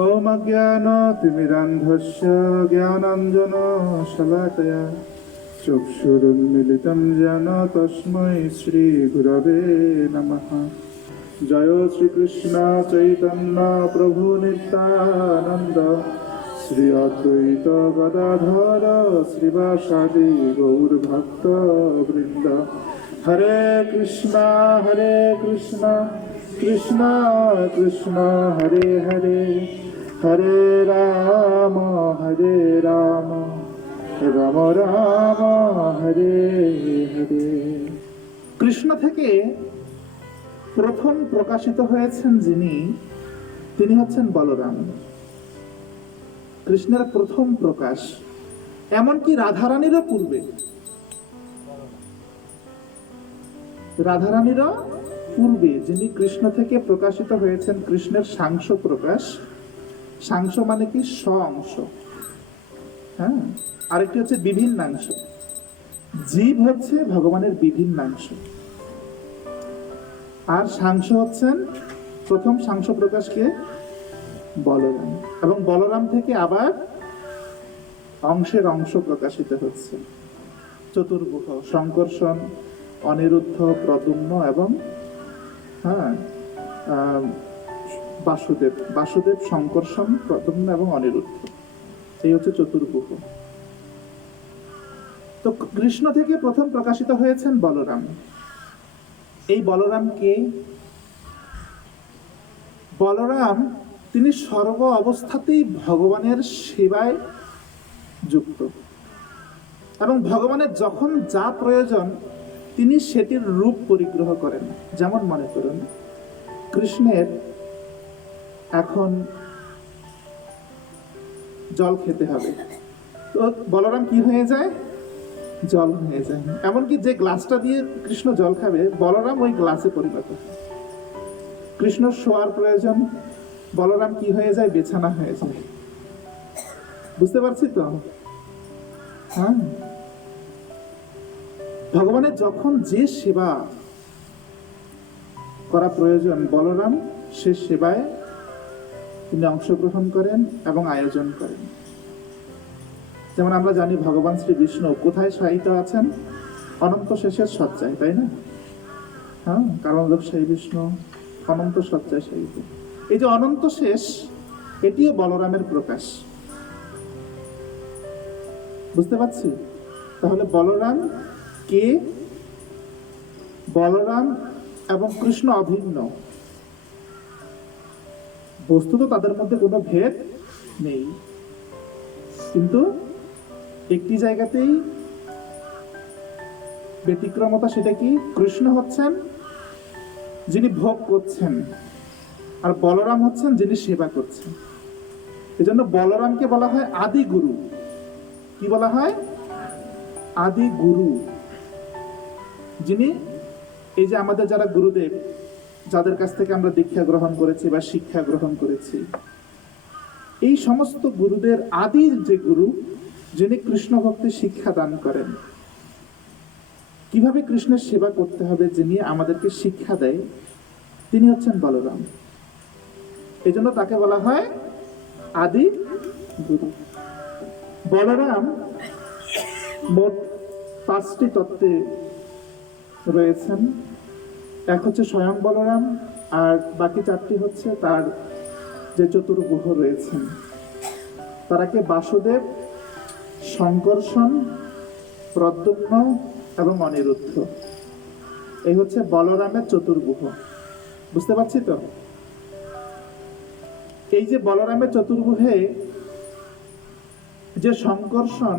ॐ अज्ञानतिमिरान्धस्य ज्ञानाञ्जनशलाकया चक्षुरुन्मीलितं येन तस्मै श्रीगुरवे नमः। जय श्रीकृष्ण चैतन्य प्रभु नित्यानन्द श्री अद्वैत गदाधर श्रीवासादि गौरभक्तवृन्द। हरे कृष्णा कृष्ण कृष्ण हरे हरे, हरे राम রাম রাম হরে হরে। কৃষ্ণ থেকে প্রথম প্রকাশিত হয়েছেন যিনি, তিনি হচ্ছেন বলরাম। কৃষ্ণের প্রথম প্রকাশ, এমনকি রাধারানীরও পূর্বে, রাধারানীরও পূর্বে যিনি কৃষ্ণ থেকে প্রকাশিত হয়েছেন, কৃষ্ণের সাংস প্রকাশ। সাংস মানে কি? স্ব অংশ। হ্যাঁ, আরেকটি হচ্ছে বিভিন্নাংশ। জীব হচ্ছে ভগবানের বিভিন্নাংশ, আর সাংস হচ্ছেন প্রথম সাংস প্রকাশকে বলরাম, এবং বলরাম থেকে আবার অংশের অংশ প্রকাশিত হচ্ছে। চতুর্ভুজ, শঙ্কর্ষণ, অনিরুদ্ধ, প্রদ্যুম্ন এবং বাসুদেব। বাসুদেব, শঙ্কর্ষণ, প্রদ্যুম্ন এবং অনিরুদ্ধ, এই হচ্ছে চতুর্ভুজ। তো কৃষ্ণ থেকে প্রথম প্রকাশিত হয়েছেন বলরাম। এই বলরাম কে? বলরাম তিনি সর্ব অবস্থাতেই ভগবানের সেবায় যুক্ত, এবং ভগবানের যখন যা প্রয়োজন তিনি সেটির রূপ পরিগ্রহ করেন। যেমন মনে করুন, কৃষ্ণের এখন জল খেতে হবে, তো বলরাম কি হয়ে যায়? জল হয়ে যায়। এমনকি যে গ্লাসটা দিয়ে কৃষ্ণ জল খাবে, বলরাম ওই গ্লাসে পরিণত হয়। কৃষ্ণ শোয়ার প্রয়োজন, বলরাম কি হয়ে যায়? বিছানা হয়ে যায়। বুঝতে পারছি তো? হ্যাঁ, ভগবানের যখন যে সেবা করা প্রয়োজন, বলরাম সে সেবায় তিনি অংশগ্রহণ করেন এবং আয়োজন করেন। যেমন আমরা জানি ভগবান শ্রী বিষ্ণু কোথায় শায়িত আছেন? অনন্ত শেষের শয্যায়, তাই না? হ্যাঁ, কারণ সেই বিষ্ণু অনন্ত শয্যায় শায়িত। এই যে অনন্ত শেষ, এটিও বলরামের প্রকাশ। বুঝতে পারছি? তাহলে বলরাম কে? বলরাম এবং কৃষ্ণ অভিন্ন। বস্তুত তাদের মধ্যে কোনো ভেদ নেই, কিন্তু একটি জায়গাতেই ব্যতিক্রমতা। সেটা কি? কৃষ্ণ হচ্ছেন যিনি ভোগ করছেন, আর বলরাম হচ্ছেন যিনি সেবা করছেন। এজন্য বলরামকে বলা হয় আদি গুরু। কি বলা হয়? আদি গুরু। যিনি, এই যে আমাদের যারা গুরুদেব, যাদের কাছ থেকে আমরা দীক্ষা গ্রহণ করেছি বা শিক্ষা গ্রহণ করেছি, এই সমস্ত গুরুদের আদির যে গুরু, যিনি কৃষ্ণ ভক্তি শিক্ষা দান করেন, কিভাবে কৃষ্ণের সেবা করতে হবে, যিনি আমাদেরকে শিক্ষা দেয়, তিনি হচ্ছেন বলরাম। এই জন্য তাকে বলা হয় আদি গুরু। বলরাম মোট 5টি তত্ত্বে রয়েছেন। এক হচ্ছে স্বয়ং বলরাম, আর বাকি 4টি হচ্ছে তার যে চতুর্ভুজ রয়েছেন, তারাকে বাসুদেব, শঙ্কর্ষণ, প্রদ্যুম্ন এবং অনিরুদ্ধ। এই হচ্ছে বলরামের চতুর্ভুজ। বুঝতে পারছি তো? এই যে বলরামের চতুর্ভুজে যে শঙ্কর্ষণ,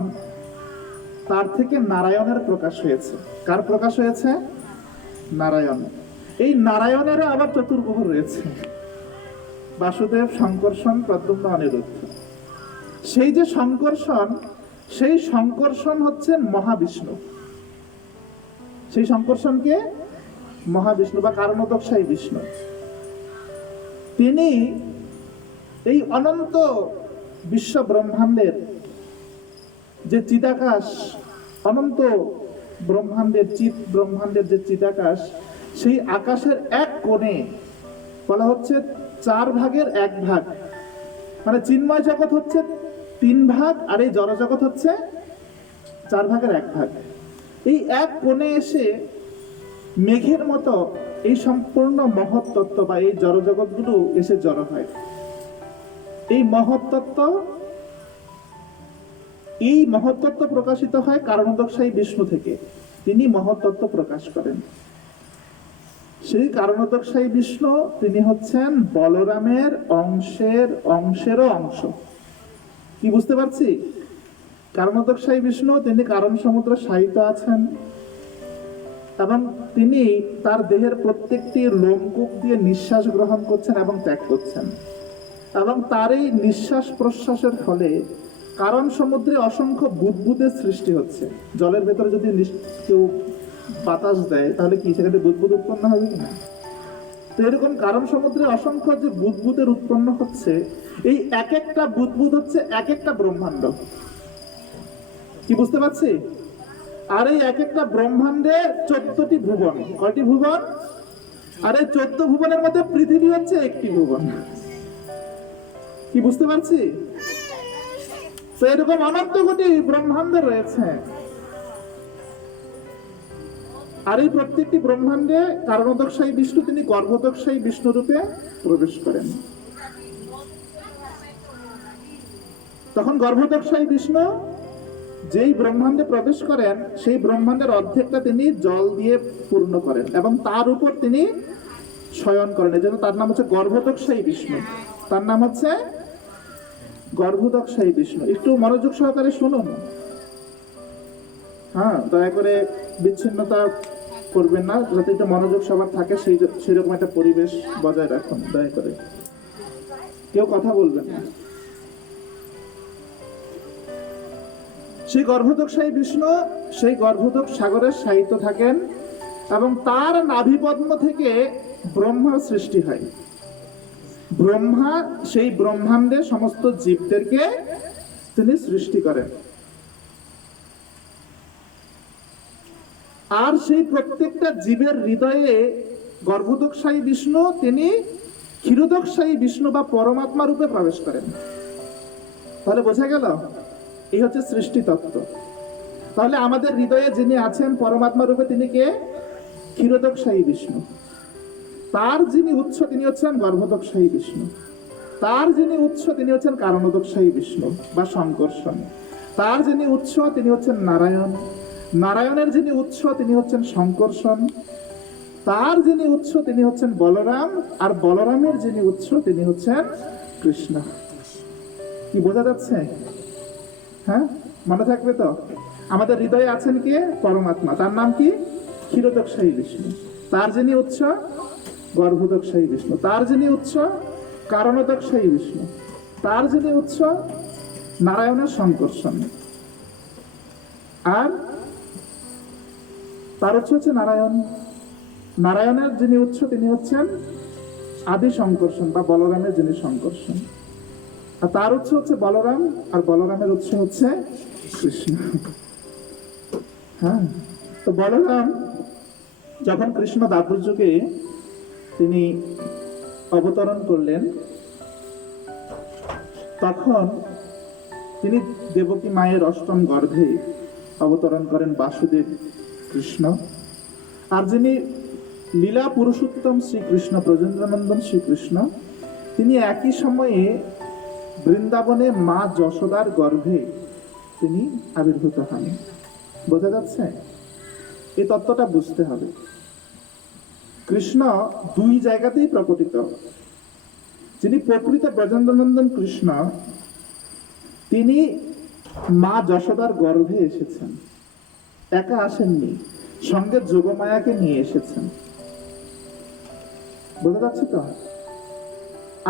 তার থেকে নারায়ণের প্রকাশ হয়েছে। কার প্রকাশ হয়েছে? নারায়ণ। এই নারায়ণেরও আবার চতুর্ভুজ রয়েছে, বাসুদেব, শঙ্কর্ষণ, প্রদ্যুম্ন, অনিরুদ্ধ। সেই যে শঙ্কর্ষণ, সেই শঙ্কর্ষণ হচ্ছেন মহাবিষ্ণু। সেই শঙ্কর্ষণকে মহাবিষ্ণু বা কারণোদকশায়ী বিষ্ণু। তিনি এই অনন্ত বিশ্ব ব্রহ্মাণ্ডের যে চিদাকাশ, অনন্ত ব্রহ্মাণ্ডের ব্রহ্মাণ্ডের যে চিদাকাশ, সেই আকাশের এক কোণে বলা হচ্ছে 4 ভাগের 1 ভাগ মানে চিন্ময় জগৎ হচ্ছে 3 ভাগ, আর এই জড় জগৎ হচ্ছে 4 ভাগের 1 ভাগ। এই এক কোণে এসে মেঘের মতো এই সম্পূর্ণ মহৎ তত্ত্ব বা এই জড় জগৎগুলো এসে জড়ো হয়। এই মহৎ তত্ত্ব প্রকাশিত হয় কারণোদকশায়ী বিষ্ণু থেকে। তিনি মহৎ তত্ত্ব প্রকাশ করেন। সেই কারণোদকশায়ী বিষ্ণু তিনি হচ্ছেন বলরামের অংশেরও অংশ। কি বুঝতে পারছি? কারণোদকশায়ী বিষ্ণু তিনি কারণ সমুদ্রে শায়িত আছেন এবং তিনি তার দেহের প্রত্যেকটি লোমকূপ দিয়ে নিঃশ্বাস গ্রহণ করছেন এবং ত্যাগ করছেন, এবং তার এই নিঃশ্বাস প্রশ্বাসের ফলে কারণ সমুদ্রে অসংখ্য বুদবুদের সৃষ্টি হচ্ছে। জলের ভেতরে যদি কেউ বাতাস দেয় তাহলে কি সেখানে বুদবুদ উৎপন্ন হবে কিনা? তো এরকম কারণ সমুদ্রে অসংখ্য যে বুদবুদের উৎপন্ন হচ্ছে, এই এক একটা বুদবুদ হচ্ছে এক একটা ব্রহ্মাণ্ড। কি বুঝতে পারছি? আর এই এক একটা ব্রহ্মাণ্ডে 14টি ভুবন। কয়টি ভুবন? আর এই 14 ভুবনের মধ্যে পৃথিবী হচ্ছে একটি ভুবন। কি বুঝতে পারছি? তো এরকম অনন্ত কোটি ব্রহ্মাণ্ড রয়েছে, আর এই প্রত্যেকটি ব্রহ্মাণ্ডে কারণোদকশায়ী বিষ্ণু তিনি গর্ভোদকশায়ী বিষ্ণু রূপে প্রবেশ করেন। তখন গর্ভোদকশায়ী বিষ্ণু যেই ব্রহ্মাণ্ডে প্রবেশ করেন, সেই ব্রহ্মাণ্ডের অর্ধেকটা তিনি জল দিয়ে পূর্ণ করেন এবং তার উপর তিনি শয়ন করেন। এজন্য তার নাম হচ্ছে গর্ভোদকশায়ী বিষ্ণু। তার নাম হচ্ছে গর্ভোদকশায়ী বিষ্ণু। একটু মনোযোগ সহকারে শুনুন। হ্যাঁ, দয়া করে বিচ্ছিন্নতা করবেন না, যাতে একটু মনোযোগ সবার থাকে সেরকম একটা পরিবেশ বজায় রাখুন। দয়া করে কেউ কথা বলবেন না। সেই গর্ভোদকশায়ী বিষ্ণু সেই গর্ভোদক সাগরের শায়িত থাকেন এবং তার নাভিপদ্ম থেকে ব্রহ্মার সৃষ্টি হয়। ব্রহ্মা সেই ব্রহ্মাণ্ডে সমস্ত জীবদেরকে তিনি সৃষ্টি করেন, আর সেই প্রত্যেকটা জীবের হৃদয়ে গর্ভোদকশায়ী বিষ্ণু তিনি ক্ষীরোদকশায়ী বিষ্ণু বা পরমাত্মা রূপে প্রবেশ করেন। তাহলে বোঝা গেল এই হচ্ছে সৃষ্টি তত্ত্ব। তাহলে আমাদের হৃদয়ে যিনি আছেন পরমাত্মা রূপে তিনি কে? ক্ষীরোদকশায়ী বিষ্ণু। তার যিনি উৎস তিনি হচ্ছেন গর্ভোদকশায়ী বিষ্ণু। তার যিনি উৎস তিনি হচ্ছেন কারণোদকশায়ী বিষ্ণু বা শঙ্কর্ষণ। তার যিনি উৎস তিনি হচ্ছেন নারায়ণ। নারায়ণের যিনি উৎস তিনি হচ্ছেন শঙ্কর্ষণ। তার যিনি উৎস তিনি হচ্ছেন বলরাম, আর বলরামের যিনি উৎস তিনি হচ্ছেন কৃষ্ণ। কি বোঝা যাচ্ছে? হ্যাঁ, মনে থাকবে তো? আমাদের হৃদয়ে আছেন কে? পরমাত্মা। তার নাম কি? ক্ষীরোদকশায়ী বিষ্ণু। তার যিনি উৎস গর্ভোদকশায়ী বিষ্ণু। তার যিনি উৎস কারণোদকশায়ী বিষ্ণু। তার যিনি উৎস নারায়ণের শঙ্কর্ষণ, আর তার উৎস হচ্ছে নারায়ণ। নারায়ণের যিনি উৎস তিনি হচ্ছেন আদি শঙ্কর্ষণ বা বলরামের যিনি শঙ্কর্ষণ, আর তার উৎস হচ্ছে বলরাম, আর বলরামের উৎস হচ্ছে কৃষ্ণ। হ্যাঁ, তো বলরাম যখন কৃষ্ণ দ্বাপর যুগে তিনি অবতরণ করলেন, তখন তিনি দেবকী মায়ের অষ্টম গর্ভে অবতরণ করেন বাসুদেব কৃষ্ণ। আর যিনি লীলা পুরুষোত্তম শ্রীকৃষ্ণ, ব্রজেন্দ্রনন্দন শ্রীকৃষ্ণ, তিনি একই সময়ে বৃন্দাবনে মা যশোদার গর্ভে তিনি আবির্ভূত হন। বোঝা যাচ্ছে? এই তত্ত্বটা বুঝতে হবে। কৃষ্ণ দুই জায়গাতেই প্রকটিত। যিনি প্রকৃত ব্রজেন্দ্রনন্দন কৃষ্ণ তিনি মা যশোদার গর্ভে এসেছেন, একা আসেননি, সঙ্গে যোগমায়াকে নিয়ে এসেছেন। বোঝা যাচ্ছে তো?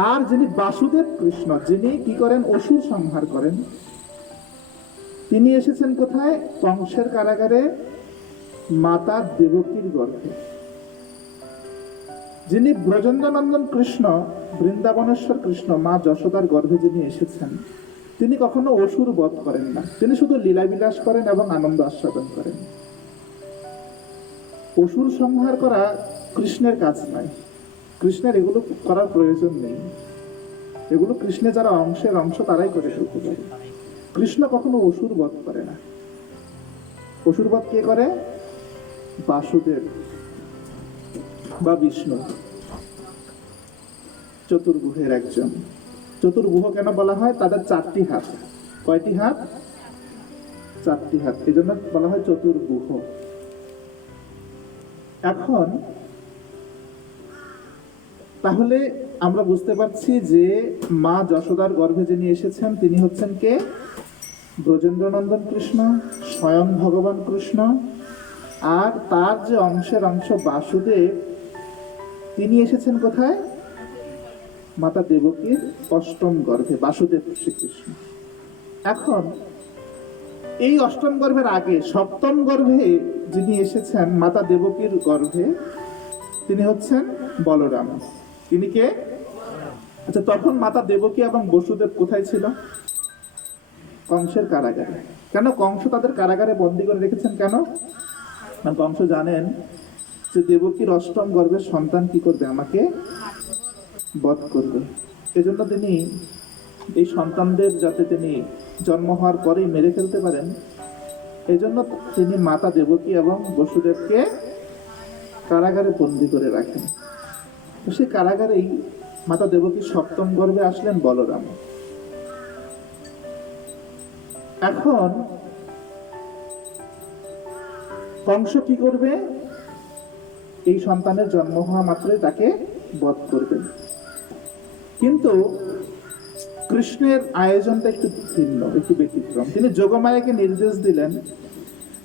আর যিনি বাসুদেব কৃষ্ণ, যিনি কি করেন? অসুর সংহার করেন, তিনি এসেছেন কোথায়? কংসের কারাগারে মাতা দেবকীর গর্ভে। যিনি ব্রজেন্দ্রনন্দন কৃষ্ণ, বৃন্দাবনেশ্বর কৃষ্ণ, মা যশোদার গর্ভে যিনি এসেছেন, তিনি কখনো অসুর বধ করেন না। তিনি শুধু লীলাবিলাস করেন এবং আনন্দ আস্বাদন করেন। অসুর সংহার করা কৃষ্ণের কাজ নয়, কৃষ্ণের এগুলো করার প্রয়োজন নেই। এগুলো কৃষ্ণের যারা অংশের অংশ তারাই করে ফেলতে পারে। কৃষ্ণ কখনো অসুর বধ করে না। অসুর বধ কে করে? বাসুদেব বা বিষ্ণু, চতুর্ভুজের একজন। চতুর্ভুজ কেন বলা হয়? তাদের 4টি হাত। কয়টি হাত? 4টি হাত, এই জন্য বলা হয় চতুর্ভুজ। এখন তাহলে আমরা বুঝতে পারছি যে মা যশোদার গর্ভে যিনি এসেছেন তিনি হচ্ছেন কে? ব্রজেন্দ্রনন্দন কৃষ্ণ, স্বয়ং ভগবান কৃষ্ণ। আর তার যে অংশের অংশ বাসুদেব, তিনি এসেছেন কোথায়? মাতা দেবকীর অষ্টম গর্ভে, বাসুদেব শ্রীকৃষ্ণ। এখন এই অষ্টম গর্ভের আগে সপ্তম গর্ভে যিনি এসেছেন মাতা দেবকীর গর্ভে, তিনি হচ্ছেন বলরাম। তিনি কে? আচ্ছা, তখন মাতা দেবকী এবং বসুদেব কোথায় ছিল? কংসের কারাগারে। কেন কংস তাদের কারাগারে বন্দী করে রেখেছেন? কেন? কংস জানেন যে দেবকীর অষ্টম গর্ভের সন্তান কি করবে? আমাকে বধ করবে। এজন্য তিনি এই সন্তানদের যাতে তিনি জন্ম হওয়ার পরেই মেরে ফেলতে পারেন, এই জন্য তিনি মাতা দেবকী এবং বসুদেবকে কারাগারে বন্দী করে রাখেন। তো সেই কারাগারেই মাতা দেবকীর সপ্তম গর্ভে আসলেন বলরাম। এখন কংস কি করবে? এই সন্তানের জন্ম হওয়া মাত্রই তাকে বধ করবে। কিন্তু কৃষ্ণের আয়োজনটা একটু ভিন্ন, একটু ব্যতিক্রম। তিনি যোগমায়াকে নির্দেশ দিলেন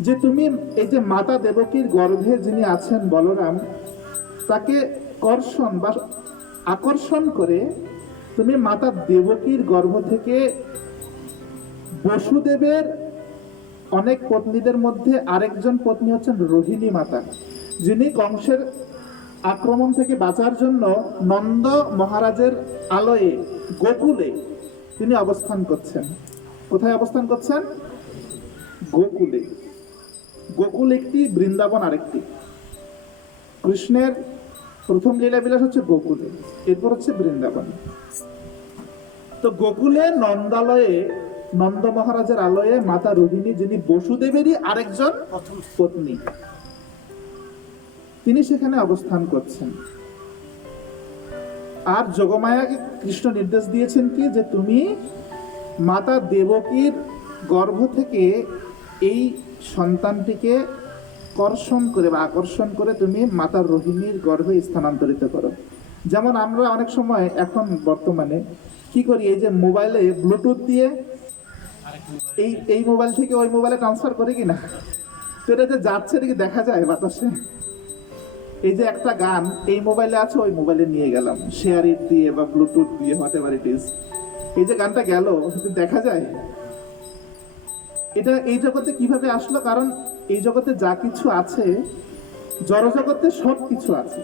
যে তুমি এই যে মাতা দেবকীর গর্ভে যিনি আছেন বলরাম, তাকে কর্ষণ বা আকর্ষণ করে তুমি মাতা দেবকীর গর্ভ থেকে বসুদেবের অনেক পত্নীদের মধ্যে আরেকজন পত্নী হচ্ছেন রোহিণী মাতা, যিনি কংসের আক্রমণ থেকে বাঁচার জন্য নন্দ মহারাজের আলয়ে গোকুলে তিনি অবস্থান করছেন। কোথায় অবস্থান করছেন? গোকুলে। গোকুল একটি, বৃন্দাবন আরেকটি। কৃষ্ণের প্রথম লীলাবিলাস হচ্ছে গোকুলে, এরপর হচ্ছে বৃন্দাবন। তো গোকুলে নন্দালয়ে, নন্দ মহারাজের আলয়ে মাতা রোহিণী, যিনি বসুদেবেরই আরেকজন পত্নী, তিনি সেখানে অবস্থান করছেন। আর যোগমায়াকে কৃষ্ণ নির্দেশ দিয়েছেন কি, যে তুমি মাতা দেবকীর গর্ভ থেকে এই সন্তানটিকে কর্ষণ করে বা আকর্ষণ করে তুমি মাতা রোহিণীর গর্ভে স্থানান্তরিত করো। যেমন আমরা অনেক সময় এখন বর্তমানে কি করি, এই যে মোবাইলে ব্লুটুথ দিয়ে এই মোবাইল থেকে ওই মোবাইলে ট্রান্সফার করি কিনা, তো এটা যে যাচ্ছে এটা কি দেখা যায় বাতাসে? এই যে একটা গান এই মোবাইলে আছে, ওই মোবাইলে নিয়ে গেলাম শেয়ার ইট দিয়ে বা ব্লুটুথ দিয়ে, হোয়াটএভার ইট ইজ, এই যে গানটা গেল দেখা যায়। এটা এই জগতে কিভাবে আসলো? কারণ এই জগতে যা কিছু আছে, জড়জগতে সব কিছু আছে।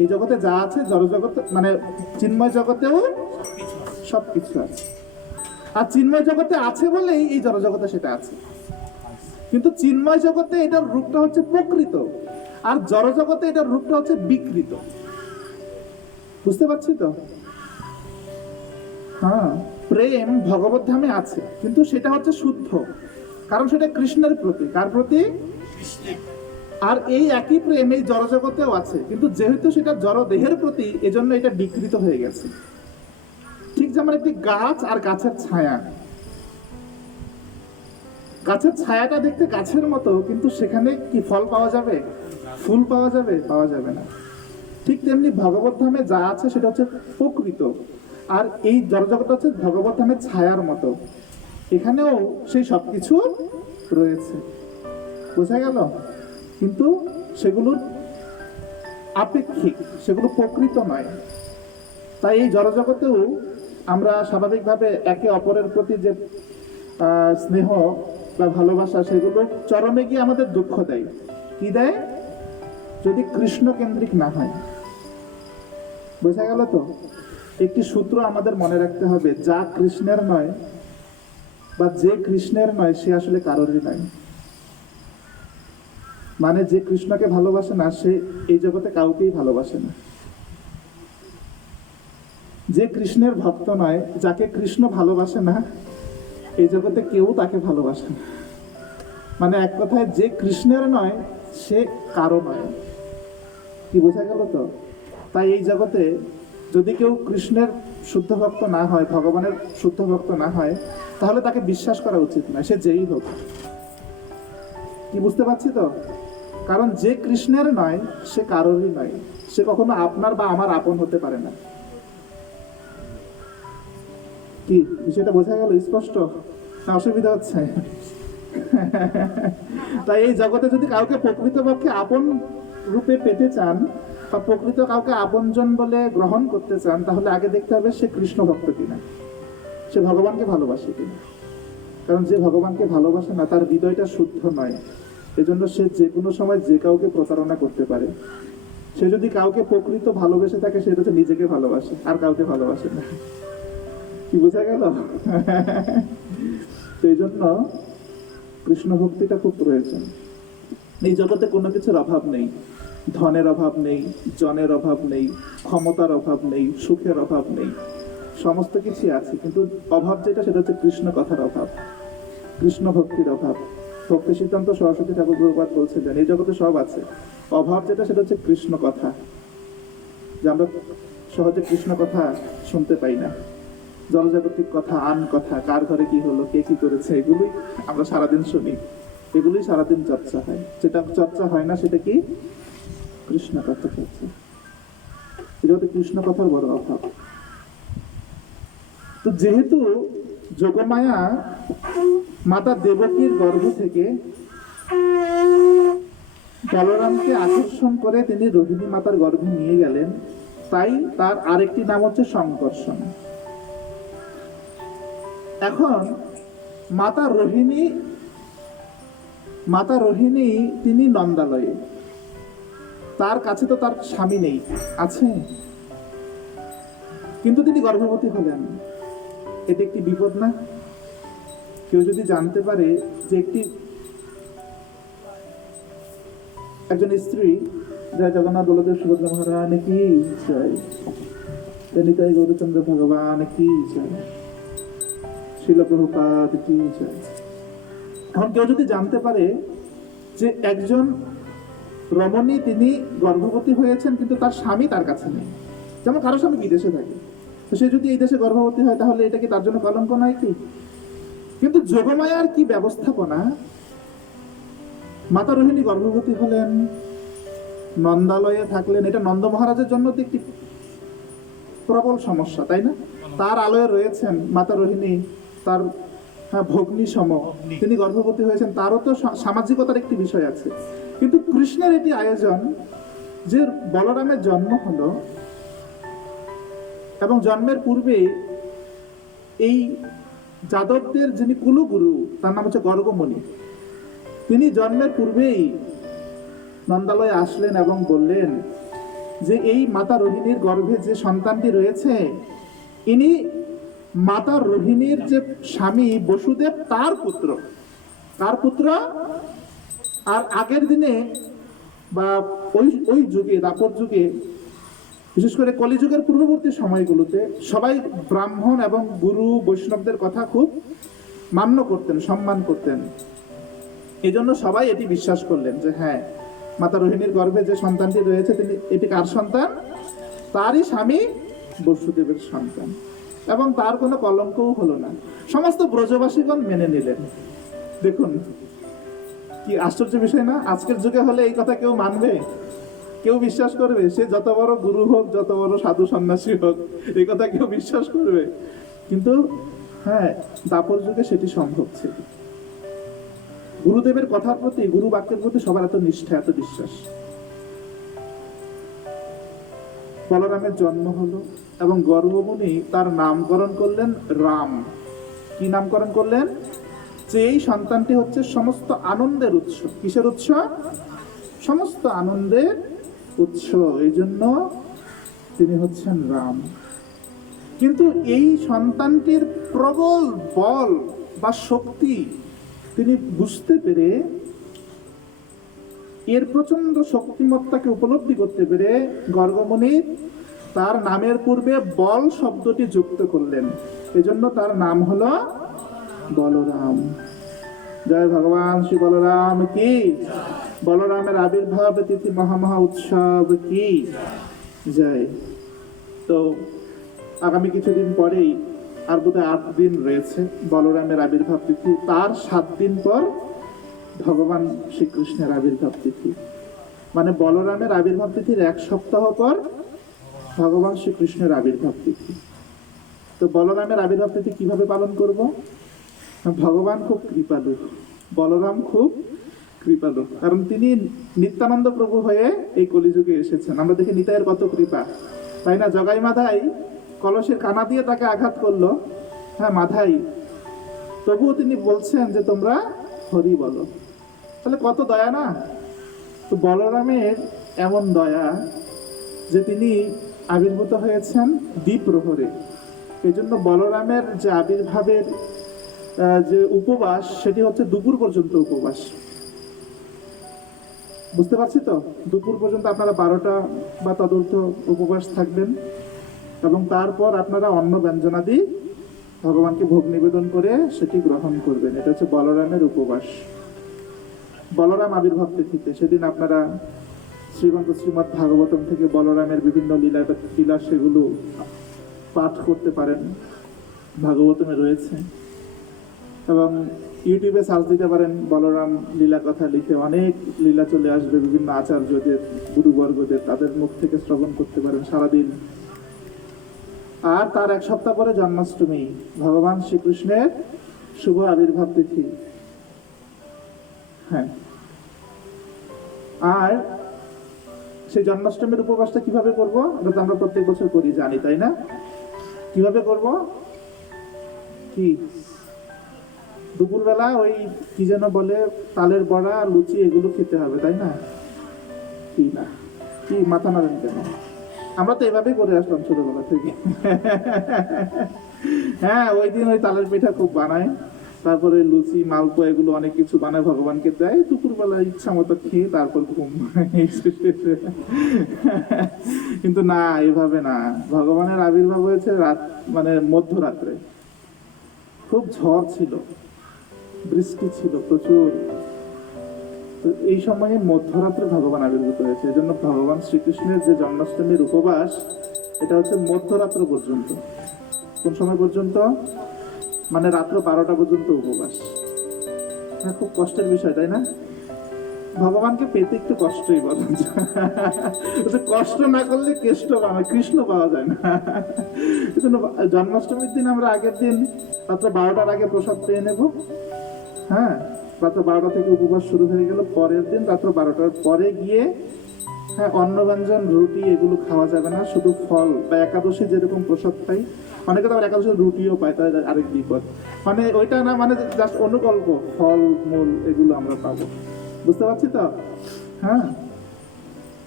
এই জগতে যা আছে জড়জগতে মানে চিন্ময় জগতেও সব কিছু আছে। আর চিন্ময় জগতে আছে বলেই এই জড়জগতে সেটা আছে। কিন্তু চিন্ময় জগতে এটার রূপটা হচ্ছে প্রকৃত, আর জড়জগতে এটার রূপটা হচ্ছে বিকৃত। বুঝতে পারছি তো? হ্যাঁ, প্রেম ভগবত ধামে আছে, কিন্তু সেটা হচ্ছে শুদ্ধ, কারণ সেটা কৃষ্ণের প্রতি। কার প্রতি? আর এই একই প্রেম এই জড়জগতেও আছে, কিন্তু যেহেতু সেটা জড় দেহের প্রতি, এজন্য এটা বিকৃত হয়ে গেছে। ঠিক যেমন একটি গাছ আর গাছের ছায়া, গাছের ছায়াটা দেখতে গাছের মতো, কিন্তু সেখানে কি ফল পাওয়া যাবে? ফুল পাওয়া যাবে? পাওয়া যাবে না। ঠিক তেমনি ভগবত ধামে যা আছে সেটা হচ্ছে প্রকৃত, আর এই জড়জগৎ হচ্ছে ভগবত ধামের ছায়ার মতো, এখানেও সেই সবকিছু রয়েছে। বোঝা গেল? কিন্তু সেগুলো আপেক্ষিক, সেগুলো প্রকৃত নয়। তাই এই জড়জগতেও আমরা স্বাভাবিকভাবে একে অপরের প্রতি যে স্নেহ বা ভালোবাসা, সেগুলো চরমে গিয়ে আমাদের দুঃখ দেয়। কি দেয়? যদি কৃষ্ণ কেন্দ্রিক না হয়। বোঝা গেল তো? একটি সূত্র আমাদের মনে রাখতে হবে, যা কৃষ্ণের নয় বা যে কৃষ্ণের নয় সে আসলে কারোরই নয়। মানে যে কৃষ্ণকে ভালোবাসে না, সে এই জগতে কাউকেই ভালোবাসে না। যে কৃষ্ণের ভক্ত নয়, যাকে কৃষ্ণ ভালোবাসে না, এই জগতে কেউ তাকে ভালোবাসে না। মানে এক কথায়, যে কৃষ্ণের নয় সে কারো নয়। কি বোঝা গেল তো? তাই এই জগতে যদি কেউ কৃষ্ণের শুদ্ধ ভক্ত না হয়, ভগবানের শুদ্ধ ভক্ত না হয়, তাহলে তাকে বিশ্বাস করা উচিত নয়, সে যেই হোক। কি বুঝতে পারছি তো? কারণ যে কৃষ্ণের নয় সে কারোরই নয়, সে কখনো আপনার বা আমার আপন হতে পারে না। কি বিষয়টা বোঝা গেল? স্পষ্ট না অসুবিধা হচ্ছে? তাই এই জগতে যদি কাউকে প্রকৃতপক্ষে আপন রূপে পেতে চান বা প্রকৃত কাউকে আপনজন বলে গ্রহণ করতে চান, তাহলে আগে দেখতে হবে সে কৃষ্ণ ভক্ত কিনা, সে ভগবানকে ভালোবাসে কিনা। কারণ যে ভগবানকে ভালোবাসে না, তার হৃদয়টা শুদ্ধ নয়। এজন্য সে যে কোনো সময় যে কাউকে প্রতারণা করতে পারে। সে যদি কাউকে প্রকৃত ভালোবেসে থাকে, সেটা হচ্ছে নিজেকে ভালোবাসে, আর কাউকে ভালোবাসে না। কি বোঝা গেল? তো এই জন্য কৃষ্ণ ভক্তিটা খুব প্রয়োজন। এই জগতে কোনো কিছুর অভাব নেই, ধনের অভাব নেই, জনের অভাব নেই, ক্ষমতার অভাব নেই, সুখের অভাব নেই, সমস্ত কিছু আছে। কিন্তু অভাব যেটা, সেটা হচ্ছে কৃষ্ণ কথার অভাব, কৃষ্ণ ভক্তির অভাব। ভক্তি সিদ্ধান্ত সরস্বতী ঠাকুর প্রভুপাদ বলছিলেন, এই জগতে সব আছে, অভাব যেটা সেটা হচ্ছে কৃষ্ণ কথা। যে আমরা সহজে কৃষ্ণ কথা শুনতে পাই না। জলজাগতিক কথা, আন কথা, কার ঘরে কি হলো, কে কি করেছে, এগুলোই আমরা সারাদিন শুনি, এগুলোই সারাদিন চর্চা হয়। যেটা চর্চা হয় না সেটা কি? কৃষ্ণ কথা চর্চা। এটাতে কৃষ্ণ কথার বড় অভাব। তো যেহেতু যোগমায়া মাতা দেবকীর গর্ভ থেকে বলরামকে আকর্ষণ করে তিনি রোহিণী মাতার গর্ভে নিয়ে গেলেন, তাই তার আরেকটি নাম হচ্ছে সংকর্ষণ। এখন মাতা রোহিণী তিনি নন্দালয়ে, তার কাছে তো তার স্বামী নেই, আছে, কিন্তু তিনি গর্ভবতী হলেন। এটা একটি বিপদ না? কেউ যদি জানতে পারে যে একজন স্ত্রী, জয় জগন্নাথ বলদেব সুভদ্রা মহারাজ কি জয়, নিতাই গৌরচন্দ্র ভগবান কি জয়, শিল প্রভুপাদ কি জয়। এখন কেউ যদি জানতে পারে যে একজন রমণী তিনি গর্ভবতী হয়েছেন, কিন্তু তার স্বামী তার কাছে নেই, যেমন কারো স্বামী বিদেশে থাকে, তো সে যদি এই দেশে গর্ভবতী হয়, তাহলে এটা কি তার জন্য কলঙ্ক নয় কি? কিন্তু যোগমায়ার কি ব্যবস্থাপনা! মাতা রোহিণী গর্ভবতী হলেন, নন্দালয়ে থাকলেন। এটা নন্দ মহারাজের জন্য তো একটি প্রবল সমস্যা, তাই না? তার আলয়ে রয়েছেন মাতা রোহিণী, তার ভগ্নী সম, তিনি গর্ভবতী হয়েছেন, তারও তো সামাজিকতার একটি বিষয় আছে। কিন্তু কৃষ্ণের এটি আয়োজন যে বলরামের জন্ম হলো, এবং জন্মের পূর্বে এই যাদবদের যিনি কুলগুরু, তার নাম হচ্ছে গর্গমণি, তিনি জন্মের পূর্বেই নন্দালয়ে আসলেন এবং বললেন যে এই মাতা রোহিণীর গর্ভে যে সন্তানটি রয়েছে, ইনি মাতা রোহিণীর যে স্বামী বসুদেব তার পুত্র, তার পুত্র। আর আগের দিনে বা ওই যুগে, দাপর যুগে, বিশেষ করে কলিযুগের পূর্ববর্তী সময়গুলোতে সবাই ব্রাহ্মণ এবং গুরু বৈষ্ণবদের কথা খুব মান্য করতেন, সম্মান করতেন। এই জন্য সবাই এটি বিশ্বাস করলেন যে হ্যাঁ, মাতা রোহিণীর গর্ভে যে সন্তানটি রয়েছে, তিনি এটি কার সন্তান? তারই স্বামী বসুদেবের সন্তান, এবং তার কোনো কলঙ্কও হলো না। সমস্ত ব্রজবাসীগণ মেনে নিলেন। দেখুন কি আশ্চর্য বিষয় না? আজকের যুগে হলে এই কথা কেউ মানবে? কেউ বিশ্বাস করবে? সে যত বড় গুরু হোক, যত বড় সাধু সন্ন্যাসী হোক, এই কথা কেউ বিশ্বাস করবে? কিন্তু হ্যাঁ, দাপর যুগে সেটি সম্ভব ছিল। গুরুদেবের কথার প্রতি, গুরু বাক্যের প্রতি সবার এত নিষ্ঠা, এত বিশ্বাস। বলরামের জন্ম হলো এবং গর্গমুনি তার নামকরণ করলেন রাম। কি নামকরণ করলেন? যে এই সন্তানটি হচ্ছে সমস্ত আনন্দের উৎস। কিসের উৎস? সমস্ত আনন্দের উৎস, এই জন্য তিনি হচ্ছেন রাম। কিন্তু এই সন্তানটির প্রবল বল বা শক্তি তিনি বুঝতে পেরে, এর প্রচন্ড শক্তিমত্তাকে উপলব্ধি করতে পেরে, গর্গমুনি তার নামের পূর্বে বল শব্দটি যুক্ত করলেন, এজন্য তার নাম হলো বলরাম। জয় ভগবান শ্রী বলরাম কি, বলরামের আবির্ভাব তিথি মহা উৎসব কি জয়। তো আগামী কিছুদিন পরেই, আর বোধহয় 8 দিন রয়েছে বলরামের আবির্ভাব তিথি, তার 7 দিন পর ভগবান শ্রীকৃষ্ণের আবির্ভাব তিথি, মানে বলরামের আবির্ভাব তিথির 1 সপ্তাহ পর ভগবান শ্রীকৃষ্ণের আবির্ভাব তিথি। তো বলরামের আবির্ভাব তিথি কিভাবে পালন করব? ভগবান খুব কৃপালু, বলরাম খুব কৃপালু, কারণ তিনি নিত্যানন্দ প্রভু হয়ে এই কলিযুগে এসেছেন। আমরা দেখি নিতাইয়ের কত কৃপা, তাই না? জগাই মাধাই কলসের কানা দিয়ে তাকে আঘাত করলো, হ্যাঁ মাধাই, তবুও তিনি বলছেন যে তোমরা হরি বলো। তাহলে কত দয়া না? তো বলরামের এমন দয়া যে তিনি আবির্ভূত হয়েছেন দ্বীপ প্রহরে। এই জন্য বলরামের যে আবির্ভাবের যে উপবাস, সেটি হচ্ছে দুপুর পর্যন্ত উপবাস। বুঝতে পারছি তো? দুপুর পর্যন্ত আপনারা 12টা বা তদূর্ধ্ব উপবাস থাকবেন, এবং তারপর আপনারা অন্ন ব্যঞ্জনাদি ভগবানকে ভোগ নিবেদন করে সেটি গ্রহণ করবেন। এটা হচ্ছে বলরামের উপবাস। বলরাম আবির্ভাব তিথিতে সেদিন আপনারা শ্রীমন্ত শ্রীমদ্ ভাগবতম থেকে বলরামের বিভিন্ন লীলা সেগুলো পাঠ করতে পারেন, ভাগবতমে রয়েছে। এবং ইউটিউবে সার্চ দিতে পারেন বলরাম লীলা কথা লিখে, অনেক লীলা চলে আসবে বিভিন্ন আচার্যদের, গুরুবর্গদের, তাদের মুখ থেকে শ্রবণ করতে পারেন সারাদিন। আর তার 1 সপ্তাহ পরে জন্মাষ্টমী, ভগবান শ্রীকৃষ্ণের শুভ আবির্ভাব তিথি। হ্যাঁ, আর সেই জন্মাষ্টমীর উপবাসটা কিভাবে করব? এটা তো আমরা প্রত্যেক বছর করি, জানি, তাই না? কিভাবে করব? কি দুপুরবেলা ওই কি যেন বলে, তালের বড়া, লুচি, এগুলো খেতে হবে, তাই না? কি না, কি মাথা নাড়েন কেন? আমরা তো এভাবেই করে আসলাম ছোটবেলা থেকে। হ্যাঁ, ওই দিন ওই তালের পিঠা খুব বানায়, তারপরে লুচি, মালপোয়া, এগুলো অনেক কিছু বানায়, ভগবানকে দেয়, দুপুরবেলা ইচ্ছা মতো খেয়ে তারপর ঘুম। কিন্তু না, এভাবে না। ভগবানের আবির্ভাব হয়েছে রাত, মানে মধ্যরাত্রে। খুব ঝড় ছিল, বৃষ্টি ছিল প্রচুর। তো এই সময়ে মধ্যরাত্রে ভগবান আবির্ভূত হয়েছে। এই জন্য ভগবান শ্রীকৃষ্ণের যে জন্মাষ্টমীর উপবাস, এটা হচ্ছে মধ্যরাত্র পর্যন্ত। কোন সময় পর্যন্ত? মানে রাত্র 12টা পর্যন্ত উপবাস। হ্যাঁ, খুব কষ্টের বিষয়, তাই না? ভগবানকে পেতে একটু কষ্টই বলা যায়। কষ্ট না করলে কৃষ্ণ পাওয়া যায় না। এই জন্য জন্মাষ্টমীর দিন আমরা আগের দিন রাত্র 12টার আগে প্রসাদ পেয়ে নেব। হ্যাঁ, রাত্র 12টা থেকে উপবাস শুরু হয়ে গেল। পরের দিন রাত্র 12টার পরে গিয়ে, হ্যাঁ, অন্ন ব্যঞ্জন, রুটি, এগুলো খাওয়া যাবে না, শুধু ফল বা একাদশী যেরকম প্রসাদ পাই, অনেকে তো আবার একাদশী রুটিও পায়, তাই আরেক বিপদ। মানে ওইটা না, মানে জাস্ট অনুকল্প, ফল মূল এগুলো আমরা পাবো। বুঝতে পারছি তো? হ্যাঁ,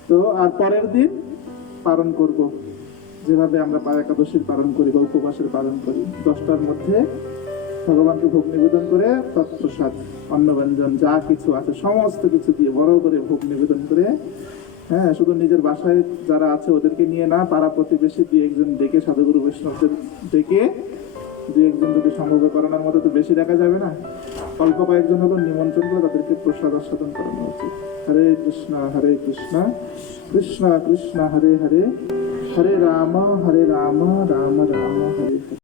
তো আর পরের দিন পালন করব যেভাবে আমরা একাদশীর পালন করি বা উপবাসের পালন করি। 10টার মধ্যে ভগবানকে ভোগ নিবেদন করে তৎপ্রসাদ, অন্ন ব্যঞ্জন যা কিছু আছে সমস্ত কিছু দিয়ে বড় করে ভোগ নিবেদন করে, হ্যাঁ, শুধু নিজের বাসায় যারা আছে ওদেরকে নিয়ে না, পাড়া প্রতিবেশী 2-1 ডেকে, সাধুগুরু বৈষ্ণবদের ডেকে, 2-1 যদি সম্ভব করানোর মতো, তো বেশি দেখা যাবে না, অল্প কয়েকজন হলো নিমন্ত্রণ করে তাদেরকে প্রসাদ আস্বাদন করানো উচিত। হরে কৃষ্ণ কৃষ্ণ কৃষ্ণ হরে হরে, হরে রাম রাম রাম